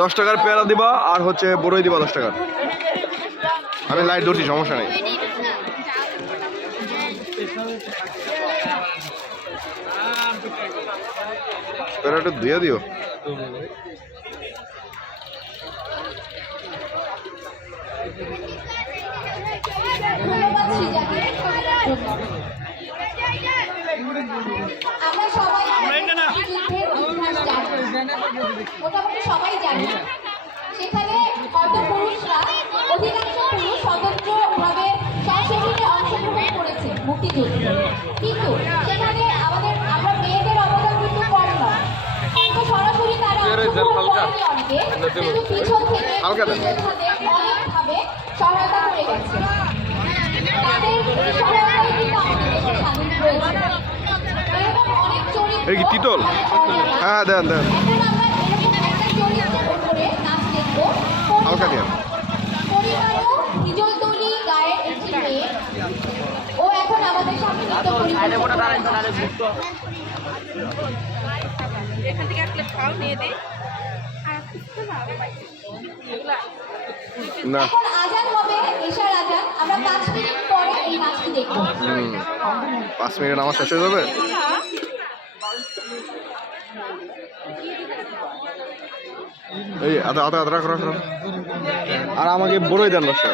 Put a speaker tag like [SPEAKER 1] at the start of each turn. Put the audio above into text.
[SPEAKER 1] দশ টাকার পেয়ারা দিবা আর হচ্ছে বড়ই দিবা দশ টাকার। আমি লাইট ধরছি, সমস্যা নেই। পেয়ারাটা দিয়ে দিও।
[SPEAKER 2] আমরা সবাই মোটামুটি সবাই জানি। সেখানে হয়তো পুরুষরা অধিকাংশ পুরুষ স্বতন্ত্রভাবে সশরীরে অংশগ্রহণ করেছে মুক্তিযুদ্ধে। কিন্তু সেখানে আমাদের আমরা মেয়েদের অবদান কিন্তু কম নয়। হয়তো সরাসরি তারা অংশগ্রহণ করেনি অনেকে কিন্তু পিছন থেকে
[SPEAKER 1] হালকা দেন।
[SPEAKER 2] মুক্তিযোদ্ধাদের অনেকভাবে সহায়তা করে গেছে। তাদের সহায়তায় কিন্তু আমাদের দেশের স্বাধীন হয়েছে এরকম অনেক চরিত্র
[SPEAKER 1] তিতল?
[SPEAKER 2] অজানা।
[SPEAKER 1] হ্যাঁ দেন দেন
[SPEAKER 2] এখন আমরা এরকম একটা চরিত্রের উপরে নাচ দেখব
[SPEAKER 1] হালকা দেন
[SPEAKER 2] পরিবারও হিজলতলি গায়ের একটি মেয়ে ও এখন আমাদের সামনে নৃত্য পরিবেশন করছে।
[SPEAKER 3] এখান থেকে এক খাও নিয়ে দিই
[SPEAKER 1] না
[SPEAKER 2] এখন আজান হবে এশার আজান। আমরা পাঁচ মিনিট পরে এই নাচটি দেখব।
[SPEAKER 1] হুম। মিনিট আমার শেষ হয়ে যাবে? এই আদা আদা আদা রাখো রাখো। আর আমাকে বড়ই দেন টাকা